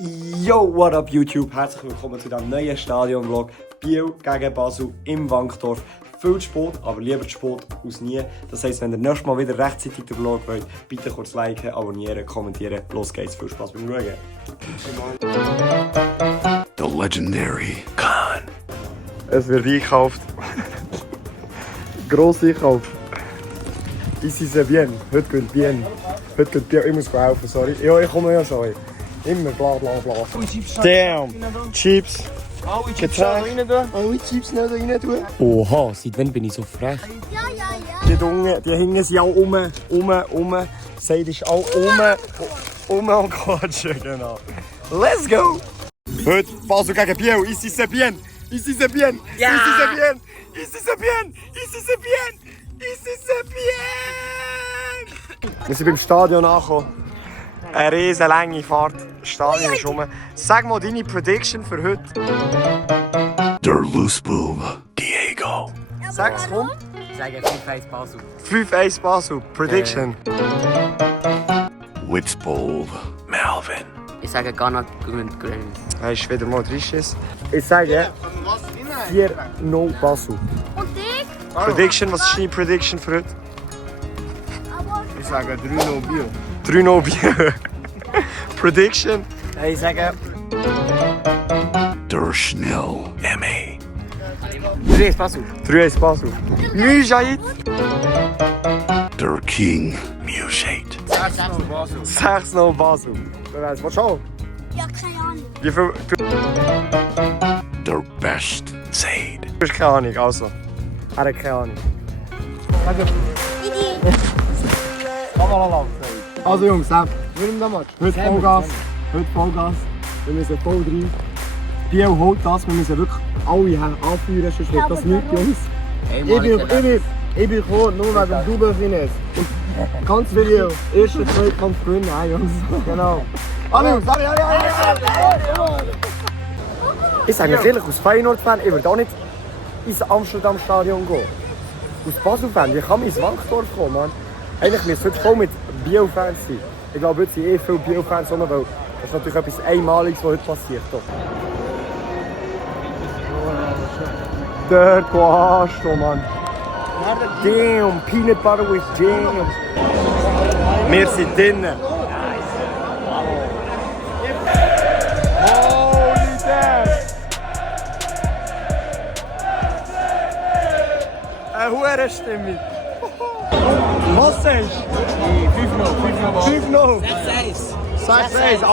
Yo, what up YouTube? Herzlich willkommen zu diesem neuen Stadion-Vlog. Biel gegen Basel im Wankdorf. Viel Sport, aber lieber Sport als nie. Das heisst, wenn ihr nächstes Mal wieder rechtzeitig den Vlog wollt, bitte kurz liken, abonnieren, kommentieren. Los geht's, viel Spaß beim Schauen. The legendary Khan. Es wird eingekauft. Gross Einkauf. Ici c'est bien. Heute geht bien. Heute geht bien. Ich muss helfen, sorry. Ja, ich komme ja schon. Immer bla bla bla. Damn! Chips! Alle Chips rein tun. Alle Chips nicht rein tun. Oha, seit wann bin ich so frech? Die Dunge, die hingen sie auch um. Seid ist auch um und quatschen, genau. Let's go! Heute Basel gegen Biel. Ici c'est bien. Ici c'est bien. Ja. Ici c'est bien. Ici c'est bien. Ici c'est bien. Ici c'est bien. Wir sind beim Stadion angekommen. Eine riesen lange Fahrt. Das Stadion ist rum. Sag mal deine Prediction für heute. Der Looseboob Diego. Sag's, komm. Ich sage 5-1 Basel. 5-1 Basel. Prediction. Witzbold Melvin. Ich sage Ghana gewinnt Grace. Er ist wieder mal Trisches. Ich sage 4-0 Basel. Und ich? Prediction, was ist deine Prediction für heute? Ich sage 3-0 Biel. 3-0 Bier. Prediction? Ich sage Der Schnell M.A. 3-1 Basel. 3-1 Basel. Müjahid. Der King Mushate. 6-0 Basel. Wer weiß, was schon? Ja, keine Ahnung. Wie viel? Der Best Zaid. Du hast keine Ahnung, also. Er hat keine Ahnung. Also Jungs, wir nehmen das Match. Heute Vollgas. Heute Vollgas. Wir müssen voll rein. Biel holt das, wir müssen wirklich alle anführen, sonst wird das nicht, Jungs. Ich bin gekommen, nur wegen dem Double Finesse. Und ganz viele ersten Zweikampf gewinnen, Jungs. Genau. Alle Jungs, alle! Ich sage ehrlich, als Feyenoord-Fan, ich würde auch nicht ins Amsterdam-Stadion gehen. Als Basel-Fan, wie kann man ins Wankdorf kommen, Mann? Eigentlich müsste es heute voll mit Biel-Fans sein. Ich glaube, heute sind viele Biel-Fans rum, weil das ist natürlich etwas Einmaliges, was heute passiert. Der Guasto, Mann. Damn, Peanut Butter with Jam. Wir sind drinnen. Holy damn! Eine hohe Stimme. Was sagst du? 5-0. 6-1.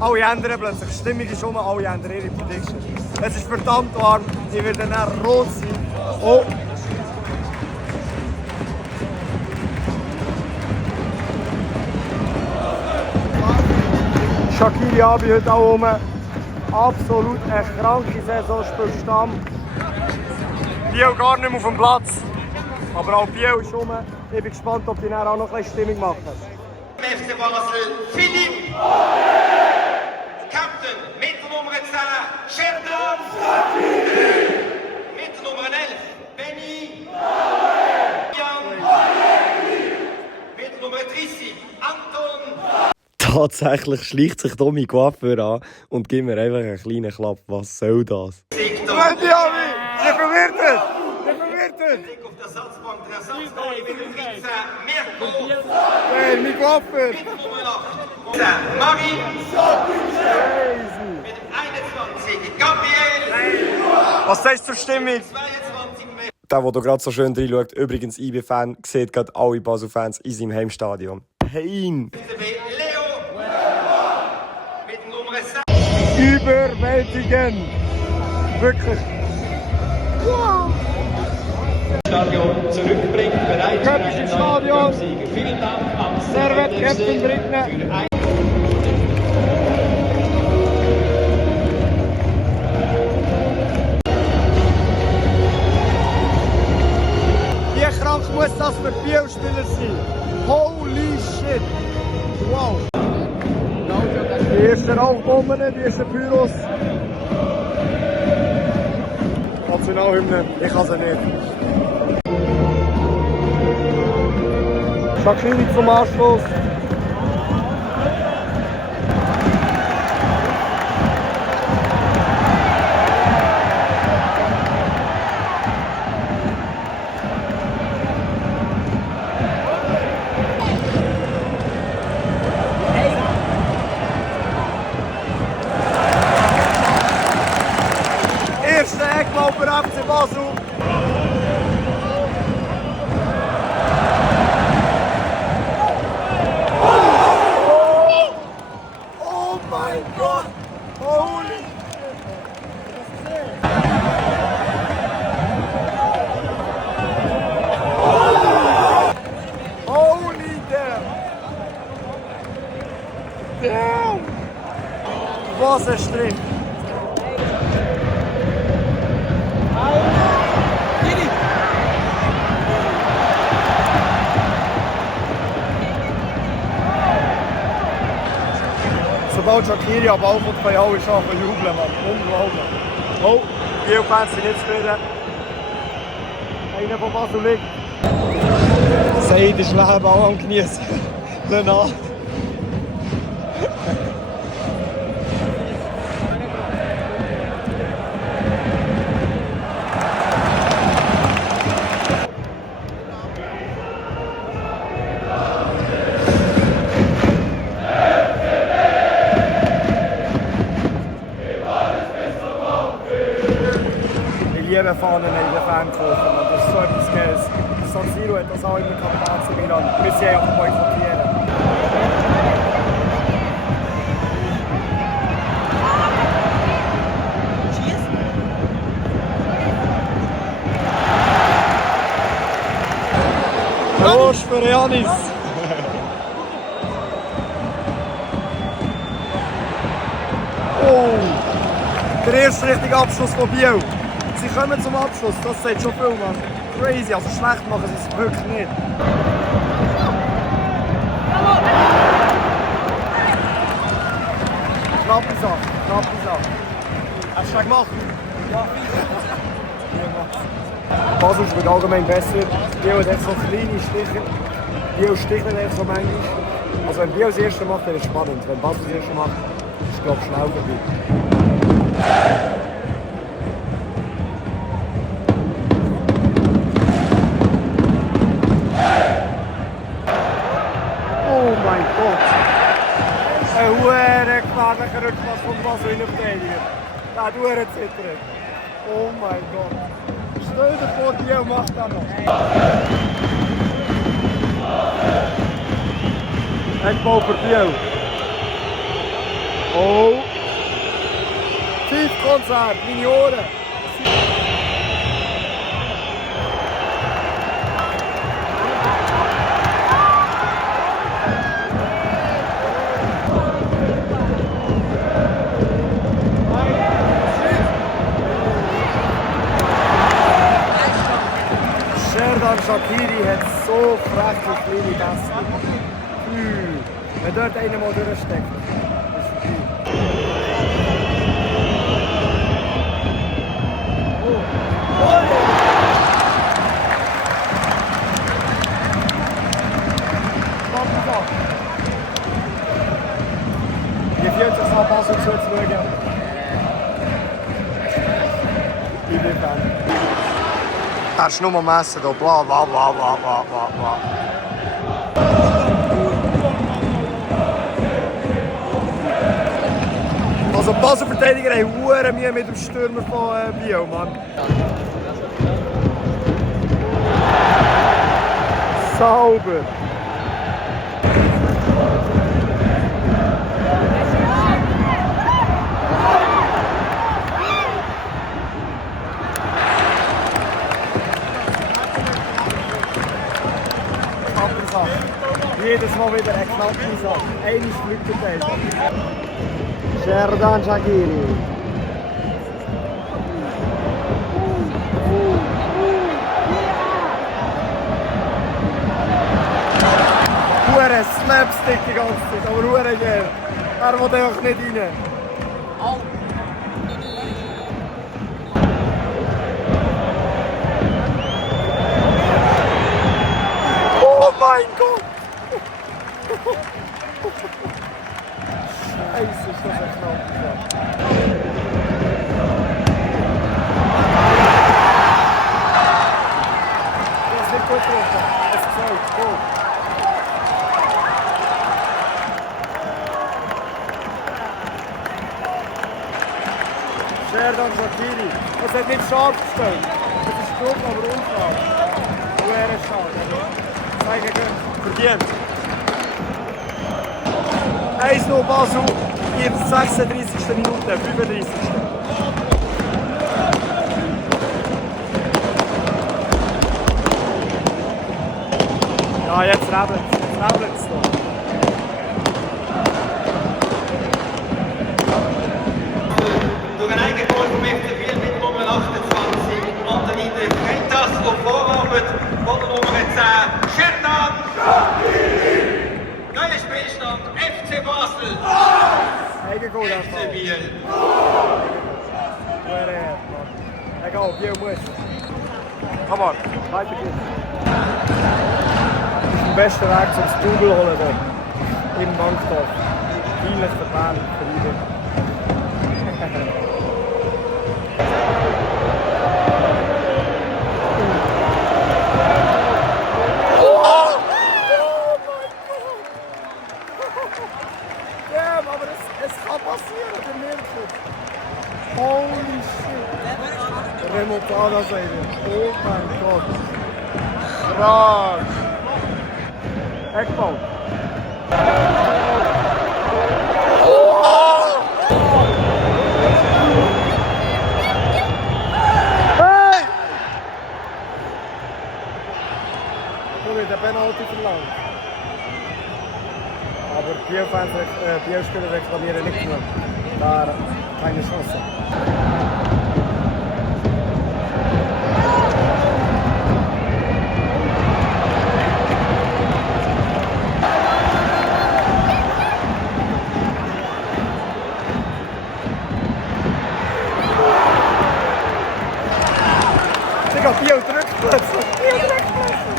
Alle anderen plötzlich. Die Stimmung ist um, alle anderen ihre Prediction. Es ist verdammt warm. Ich werde dann rot sein. Oh! Shaqiri Abi heute auch rum. Absolut eine kranke Saison, spielt Stamm. Biel gar nicht mehr auf dem Platz. Aber auch Biel ist rum. Ich bin gespannt, ob die dann auch noch ein bisschen Stimmung machen. FC Basel, Philipp! Captain, mit der Nummer 10, Sheridan! Mit der Nummer 11, Benny! Jan! Mit der Nummer 30, Anton! Tatsächlich schleicht sich Domi Coiffeur an und gibt mir einfach einen kleinen Klapp. Was soll das? Victor! Ihr verwirrt! Blick auf die Ersatzbank, der Ersatzbank mit der 13, Mirko! Hey, mein Coiffeur! Mit der Nummer 8, Marie! Mit dem 21, Gabriel! Was sagst du zur Stimmung? 22, Mel. Der, der gerade so schön reinschaut, übrigens IB-Fan, sieht gerade alle Basel-Fans in seinem Heimstadion. Hein! Leo! Mit der Nummer 6. Überwältigend! Wirklich! Wow. Stadion zurückbringt, bereit für Köpfe einen ins Stadion. neuen Sieger. Vielen Dank an Servet FC Captain für Brickner. ein Wie krank muss das für Biel-Spieler sein? Holy shit! Wow! Die ersten Rauchbomben, die ersten Pyros. Nationalhymne, ich kann sie nicht. Shaqiri zum Anschluss. FC Basel. Oh mein Gott! Holy! Holy damn! Damn! Was ein Strich! Sobald Shaqiri am Ball kommt, können alle schaffen jubeln, Mann. Unglaublich. Oh, die Fans sind nicht zufrieden. Einer von Basel liegt. Said ist Leben auch am Genießen. Lennart. Ich liebe Fahnen in der Fankurve, man. Das ist so etwas Geiles. San Siro hat das auch immer gehabt, AC Milan. Wir müssen ja auch boykottieren. Prost für Janis! Oh! Der erste richtige Abschluss von Biel. Sie kommen zum Abschluss, das sagt schon viel, Mann. Crazy, also schlecht machen sie es wirklich nicht. Knappe Sache, knappe Sache. Hast du schon gemacht? Ja. Basel ist allgemein besser. Biel hat jetzt so kleine Stiche. Biel stichelt einfach so manchmal. Also wenn Biel das erste macht, dann ist es spannend. Wenn Basel das erste macht, ist es glaube ich schnell vorbei. Oh mein Gott! Ein hoher gefährlicher Rückpass von Basel in den Verteidiger. Der hat zittert. Oh mein Gott! Stell dir vor, Biel macht das noch. Eckball für Biel. Oh! Tiefkonzert, meine Ohren! Sherdan Shaqiri hat so frech kleine Gäste. Wenn dort einer mal durchsteckt, ist es Wie fühlt sich das Basel zuzuschauen? Ich bin Fan. Das ist nur mal messen hier. Bla bla bla bla bla bla. Also die Basel-Verteidiger haben verdammt Mühe mit dem Stürmer von Biel, Mann. Sauber. Jedes Mal wieder eine knappe Sache. Eines Glückverteidiger. Sherdan Shaqiri. Hure Slapstick die ganze Zeit, aber hure geil. Er will einfach nicht rein. Oh mein Gott! Scheiße, ist das ein Knapp. Das ist nicht gut getroffen. Es ist Zeit. Go. Sherdan Shaqiri. Es hat nicht scharf gestellt. Es ist gut, aber unscharf. Sehr schade. Zeigen verdient. 1-0 Basel in der 36. Minute, 35. Ja, jetzt rebelt es. Jetzt rebelt es noch. Durch ein Eigentor vom FC Biel mit Nummer 28, Anthony de Freitas auf Vorarbeit von der Nummer 10, Sherdan Shaqiri. Neuer Spielstand, FC Basel, Eigengoal, FC Biel. Egal, Biel muss. Komm on, weiter geht's. Der beste Weg zum Double holen hier. Im Bankdorf. Peinlich verplant für ihn. Ja, aber es kann passieren, der Mirko. Holy shit. Remontada sein wird. Oh mein Gott. Krass. Eckball. Hey! So wird der Penalty verlangt. Aber Biel-Spieler reklamieren nicht genug. Da keine Chance. Biel drückt plötzlich. Biel drückt plötzlich.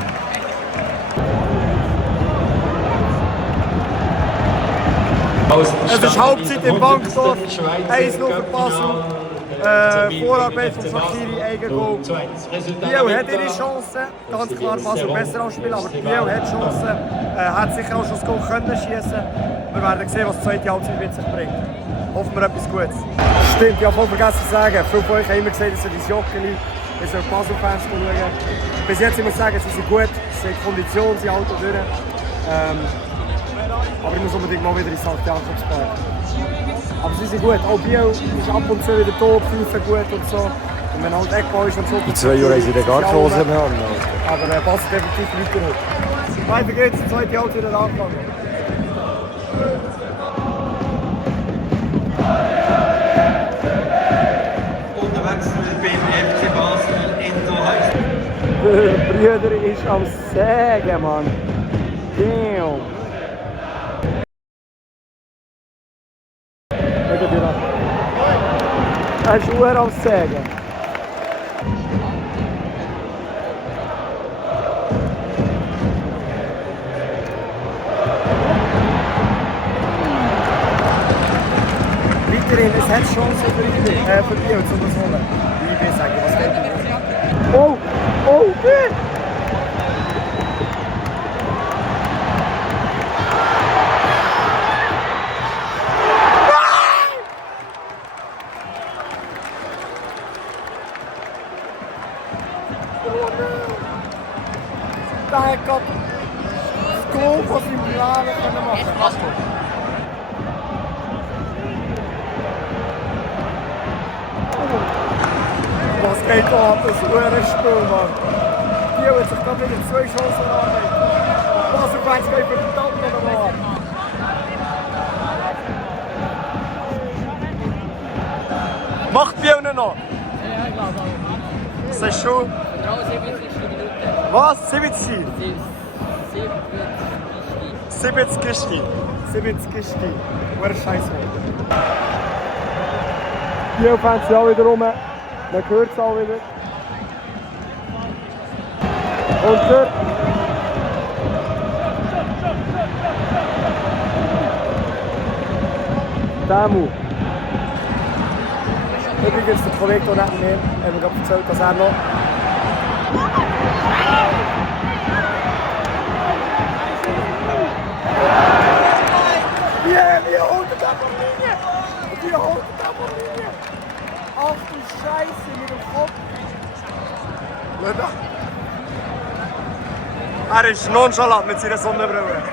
Es ist Halbzeit im Bankdorf. 1-0 für Basel. Vorarbeit von Shaqiri, Eigengoal. Biel hat ihre Chance. Ganz klar Basel besser am Spiel, aber Biel hat Chancen. Hat sicher auch schon das Goal können schießen. Wir werden sehen, was die zweite Halbzeit mit sich bringt. Hoffen wir etwas Gutes. Stimmt, ich habe voll vergessen zu sagen. Viele von euch haben immer gesagt, dass sie das Joggeli. Wir sollen Basel-Fans schauen. Bis jetzt muss ich sagen, sie sind gut, sie haben Kondition, sie halten durch. Aber ich muss unbedingt mal wieder in St. Jakobsberg. Aber sie sind gut, auch Biel ist ab und zu wieder top, Füße gut und so. Und wenn halt Eckball ist und so. In 2 Jahren haben sie den gar keine Hose mehr an. Aber Basel definitiv weiter. Weiter geht's, die zweite Halbzeit wieder angefangen. Beim FC Basel in Doha. Der Brüder ist am Sägen, Mann. Damn. Schau dir an. Er ist am Sägen. Weiterhin, es hat Chancen für Biel, um das holen. Ich will sagen, was geht denn? Oh! Oh! Da hat Gott das Goal von seinem Leben machen. Was geht da ab? Das ist ein Spiel, Mann. Biel hat sich gerade wieder 2 Chancen erarbeitet. Basel-Fans gehen verdammt nochmal. Macht Biel nicht noch? Ja, ich glaube auch. Das ist schon. Genau 70. Minute. Was? 70? 70. 70. Wer Scheiße. Biel-Fans sind auch wieder rum. Man hört es auch wieder. Und der. Damu. Übrigens, der Kollege hier neben mir hat mir gerade erzählt, dass er noch. Wir holen das von Linie! Wir holen das von Linie! Scheiße mit dem Kopf. Er ist nonchalant mit seiner Sonnenbrille.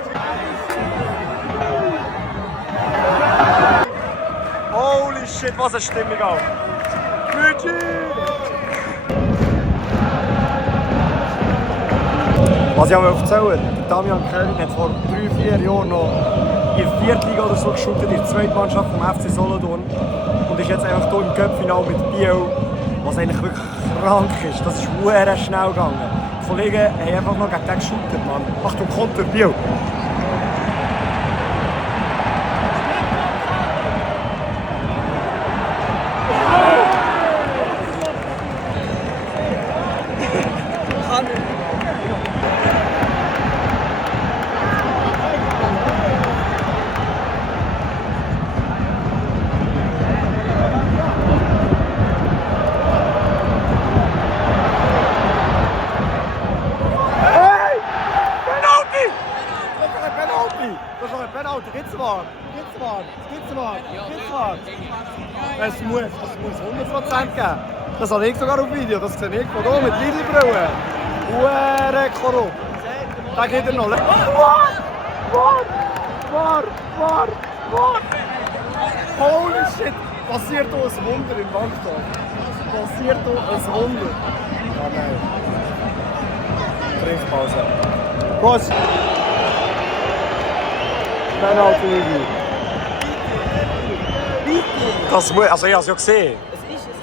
Holy shit, was eine Stimmung auch. Luigi! Was ich auch erzählen, Damian Kelvin hat vor 3-4 Jahren noch in der 4. Liga oder so geschaut, in der 2. Mannschaft vom FC Solothurn. Und ist jetzt einfach hier im Cup-Final mit Biel, was eigentlich wirklich krank ist. Das ist sehr schnell gegangen. Die Kollegen haben einfach noch gegen den geschaut, Mann. Achtung, Konter, Biel! Es muss 100% geben. Das habe ich sogar auf Video, das sehe ich von hier mit Lidl-Brille. Huere korrupt. Da geht er noch. War! Holy shit! Passiert hier ein Wunder im Wankdorf. Passiert hier ein Wunder. Ah nein. Trinkpause. Prost! Penalty, Ligi. Das muss, also ich habe es ja gesehen.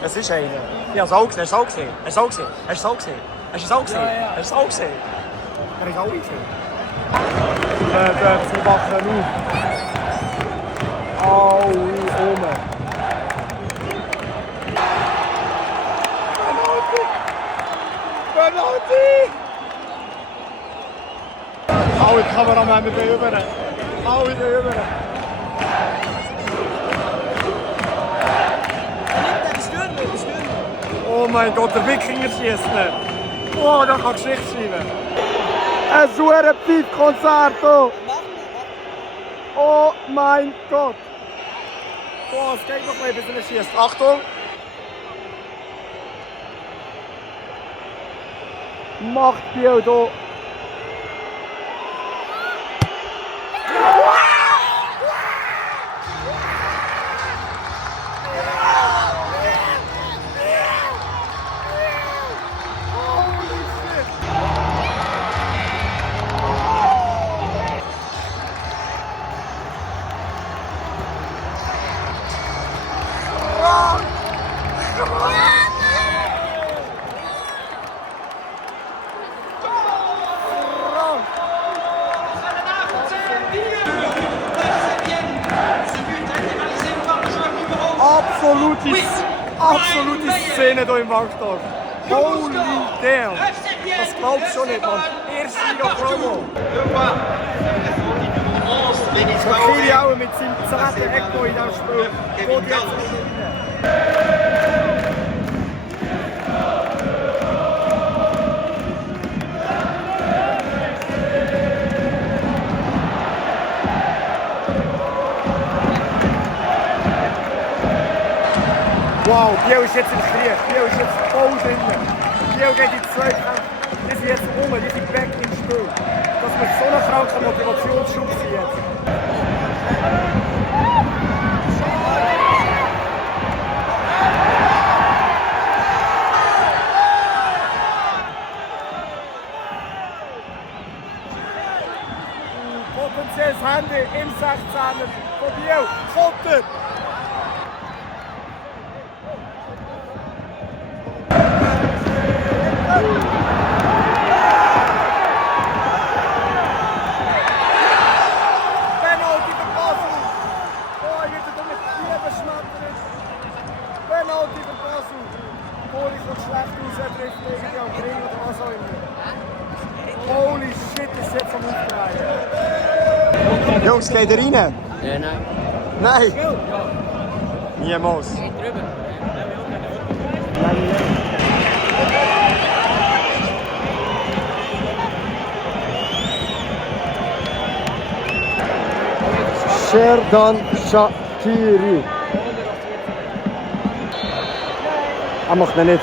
Es ist einer. Ich habe es auch gesehen. Hast du es auch gesehen? Hast du es auch gesehen? Hast du es auch gesehen? Hast du es auch gesehen? Er ist auch gesehen. Sie wachen auf. Au, oben. Penalty! Alle Kameramänner drüber. Alle drüber. Oh mein Gott, der Wikinger schießt nicht. Oh, da kann Geschichte schreiben. Ein super Pfeifkonzert. Oh mein Gott. Oh, es geht noch mal, bis er schießt. Achtung. Macht Biel hier. Absolute Szene hier im Wankdorf. Holy damn! Das glaubst du schon nicht, Mann. Erste Liga Promo. Shaqiri auch mit seinem 10. Eckball in diesem Spiel. Wo die jetzt wow, Biel ist jetzt im Krieg. Biel ist jetzt voll drin. Biel geht in die Zweikampf. Die sind jetzt die sind back im Spiel. Das muss so ein kranker Motivationsschub sein jetzt. Potenzielles Handy im 16er von Biel. Konter! Holy shit, ist jetzt am Aufgreifen. Jungs, geht ihr rein? Nein. Nein? Niemals. Xherdan Shaqiri. Er macht ihn nicht.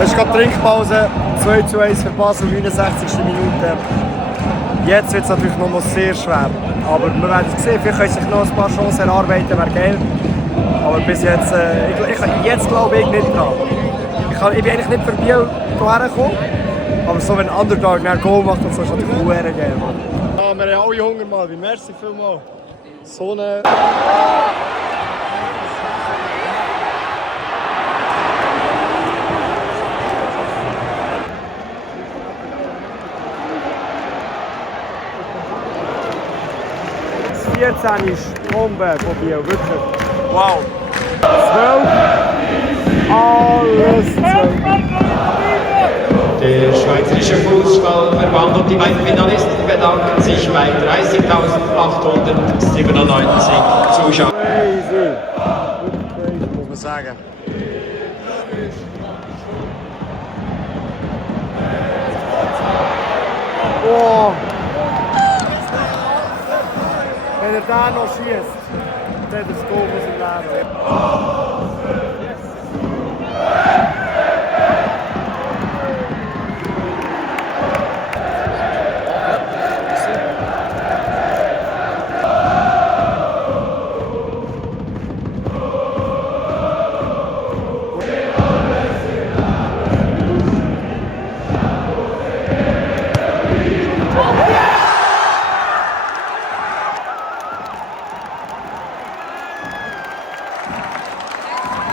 Es ist gerade Trinkpause, 2:1 für Basel, 69. Minute. Jetzt wird es natürlich noch mal sehr schwer. Aber wir werden es sehen, vielleicht können sich noch ein paar Chancen erarbeiten, wäre geil. Aber bis jetzt, jetzt glaube ich nicht dran. Ich bin eigentlich nicht für Biel hierher gekommen. Aber so wenn ein Underdog nach Goal macht und so, ist natürlich auch geil. Ja, wir haben alle Hunger, mal. Merci vielmals. So eine... Das 14 ist Bombe von Biel, wirklich. Wow. 12. Alles 12. Der Schweizerische Fußballverband und die beiden Finalisten bedanken sich bei 30.897 Zuschauern. Crazy. Crazy, muss man sagen. Wow. Wenn er da noch schießt, dann hat er das Goal aus dem Leben.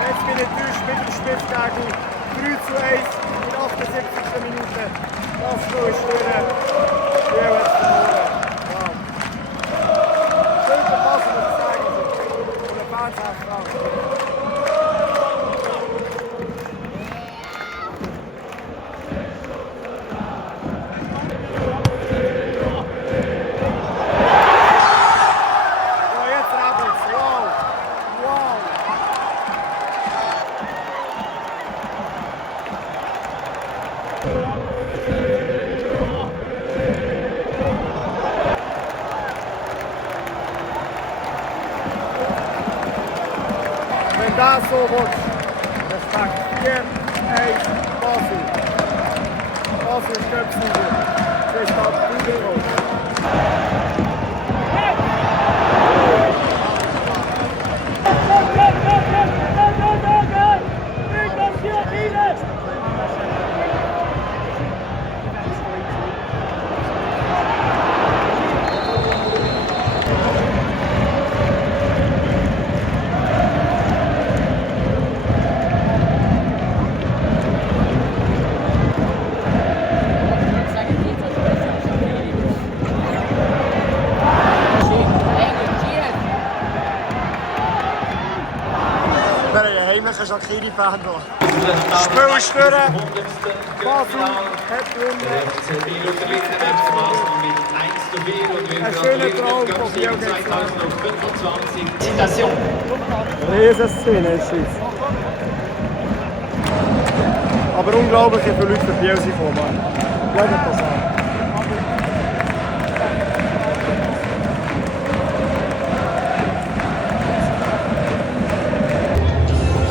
Jetzt bin ich enttäuscht mit dem Spitzgegner. 3:1 in der 78. Minute. Das Spiel ist schön. Biel hat es verloren. Wow. Schön verpassen, muss ich sagen. Von der Fans her. Oh, jetzt rappelt's. Wow. Wow. Wenn das so wird, das sagt 4:1 Basel. Basel ist Köpfsieger. Das ist das Gute. Wir haben einen heimlichen Shaqiri-Fan hier. Spiel ist durch. Basel hat gewonnen. Ein schöner Traum von Biel gegen Citation. Riesenszene ist es. Aber unglaublich, wie viele Leute für Biel sind gekommen. Schaut das an.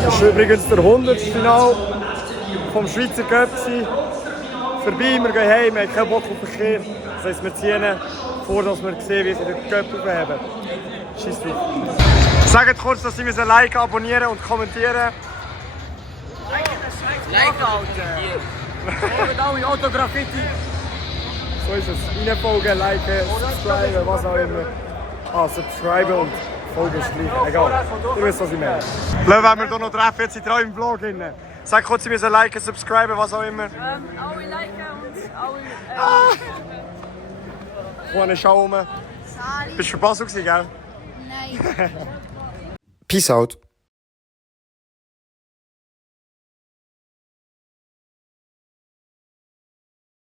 Das war übrigens der 100. Final vom Schweizer Cup. Vorbei, wir gehen heim, wir haben keinen Bock auf Verkehr. Das heisst, wir ziehen vor, dass wir sehen, wie sie den Cup aufheben. Scheiß drauf. Sagt kurz, dass Sie müssen liken, abonnieren und kommentieren. Like halten. Folgt alle Autograffiti. So ist es. Reinfolgen, liken, subscriben, was auch immer. Ah, subscriben und Folge ist gleich. Egal. Ihr wisst, was ich meine. Schau, wenn wir hier noch treffen, jetzt sind 3 im Vlog drin. Sag kurz, Sie müssen liken, subscriben, was auch immer. Alle liken und alle... Ich eine Schau rum. Bist du für Basel gewesen, gell? Nein. Peace out.